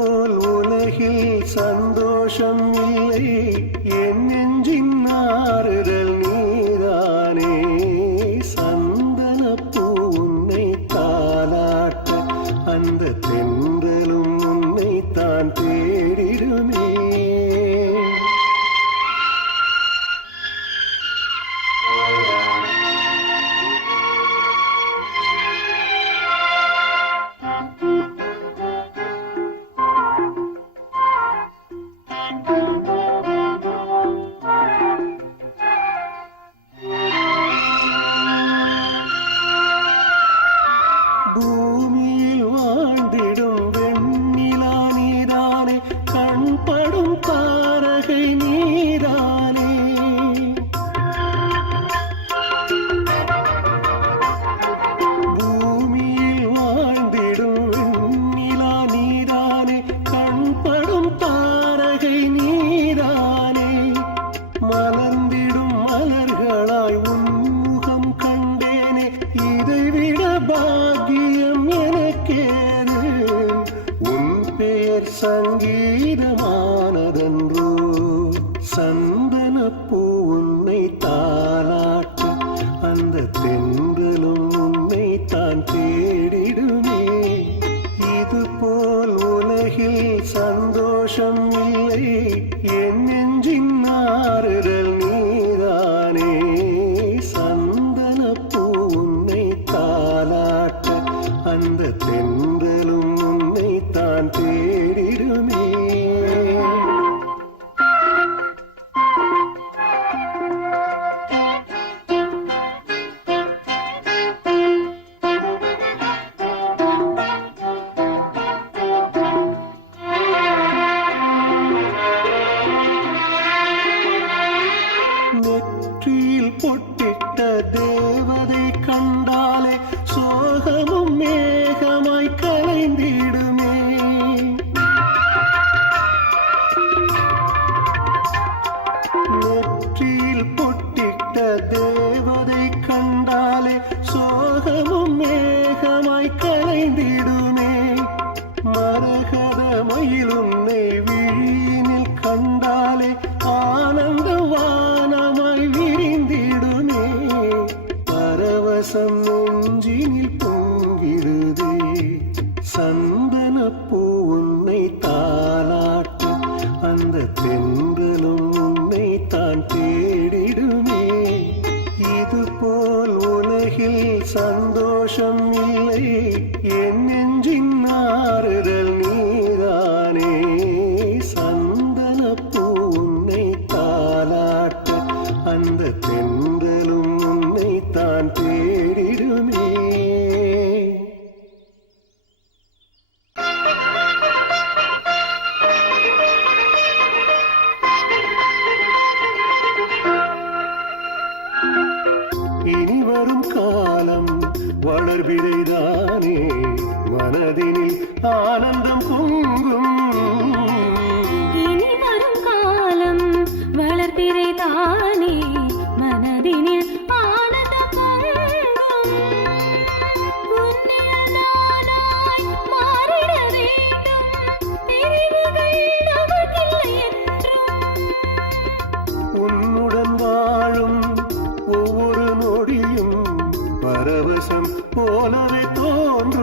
போல் உலகில் சந்தோஷம் இல்லை என் சந்தனப்பூ உன்னை தாலாட்ட அந்த தென்றலும் உன்னை தான் தேடிடுமே. இது போல் உலகில் சந்தோஷம் இல்லை என் நெஞ்சின் ஆறுதல் நீதானே. சந்தனப்பூ உன்னை அந்த தென்றலும் உன்னை தான் பரவசம் ஆனந்தம் பொங்கும் இனி வரும் காலம் வளர்பிறைதானே மனதினில் ஆனந்தம் பொங்கும். உன்னில் நானாய் மாறிட வேண்டும். பிரிவுகள் நமக்கில்லை என்றும். உன்னுடன் வாழும் ஒவ்வொரு நொடியும் பரவசம் போலவே தோன்றும்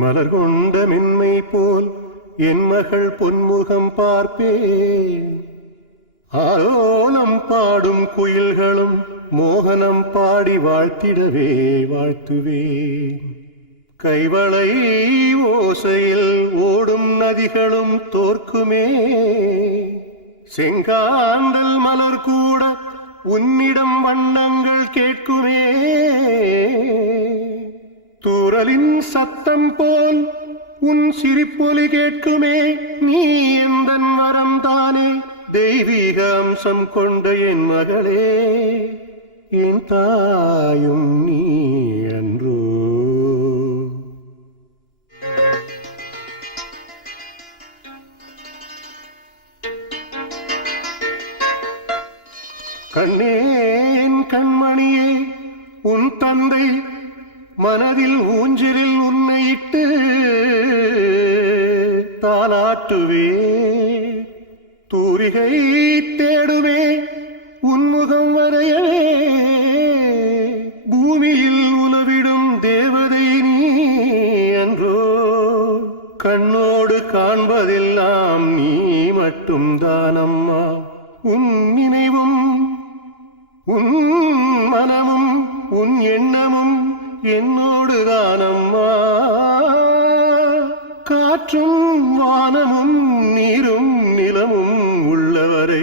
மலர் கொண்ட மென்மை போல் என் மகள் பொன்முகம் பார்ப்பே. ஆலோலம் பாடும் குயில்களும் மோகனம் பாடி வாழ்த்திடவே வாழ்த்துவேன் கைவளை ஓசையில் ஓடும் நதிகளும் தோற்குமே. செங்காந்தல் மலர் கூட உன்னிடம் வண்ணங்கள் கேட்குமே. தூரலின் சத்தம் போல் உன் சிரிப்பொலி கேட்குமே நீ எந்த வரம் தானே தெய்வீக அம்சம் கொண்ட என் மகளே என் தாயும் நீ அன்றோ. கண்ணேன் கண்மணியே உன் தந்தை மனதில் ஊஞ்சலில் உன்னை இட்டு தாலாட்டுவே தூரிகை தேடுவே உன்முகம் வரையவே. பூமியில் உலவிடும் தேவதை நீ என்றோ கண்ணோடு காண்பதெல்லாம் நீ மட்டும் தானம். என்னோடு தானம்மா? காற்றும் வானமும் நீரும் நிலமும் உள்ளவரை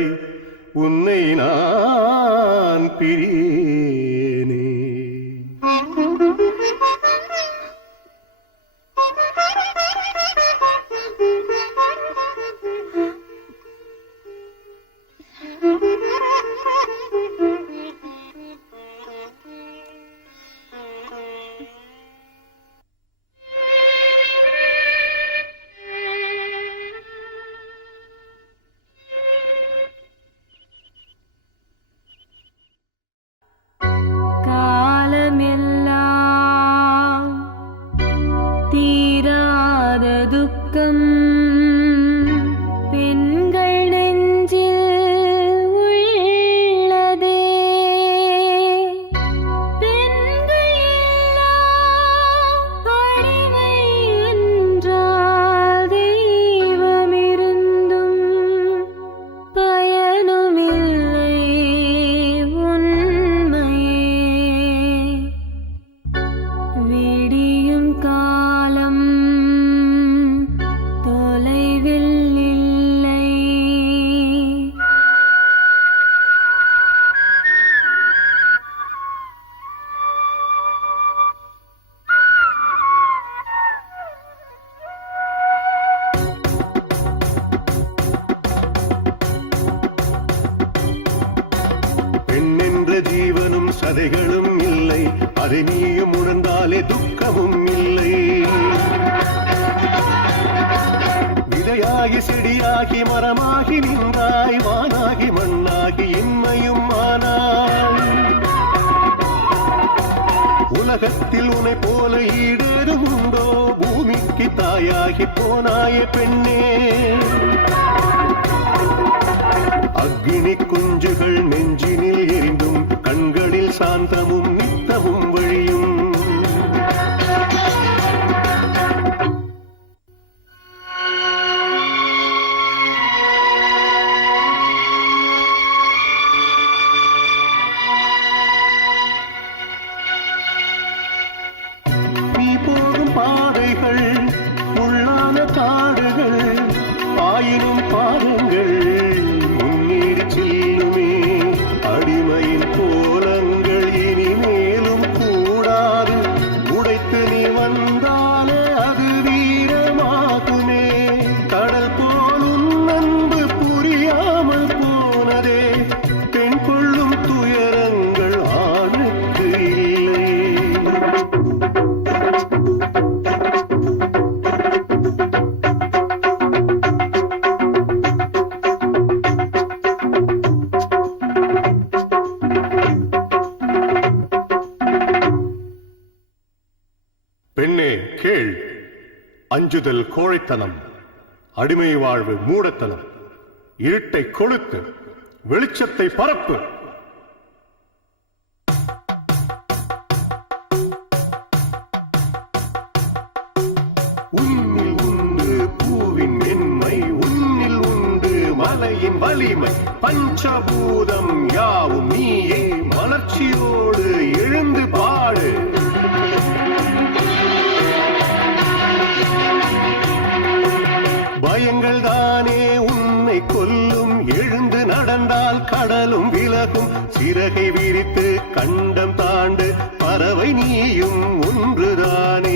உன்னை நான் பிரியே. மரமாகி நின்றாய் வானாகி மண்ணாகி இன்மையும் ஆனாய் உலகத்தில் உனை போல ஈடேதும் உண்டோ? பூமிக்கு தாயாகி போனாய பெண்ணே. அக்னி குஞ்சுகள் நெஞ்சினில் அஞ்சுதல் கோழைத்தனம் அடிமை வாழ்வு மூடத்தனம் இருட்டை கொளுத்து வெளிச்சத்தை பரப்பு. உன்னில் உண்டு பூவின் மென்மை உன்னில் உண்டு மலையின் வலிமை. பஞ்சபூதம் யாவும் நீயே மலர்ச்சியோடு எழுந்து பாடு. பயங்கள் தானே உன்னை கொல்லும். எழுந்து நடந்தால் கடலும் விலகும். சிறகை விரித்து கண்டம் தாண்டு பறவை நீயும் ஒன்றுதானே.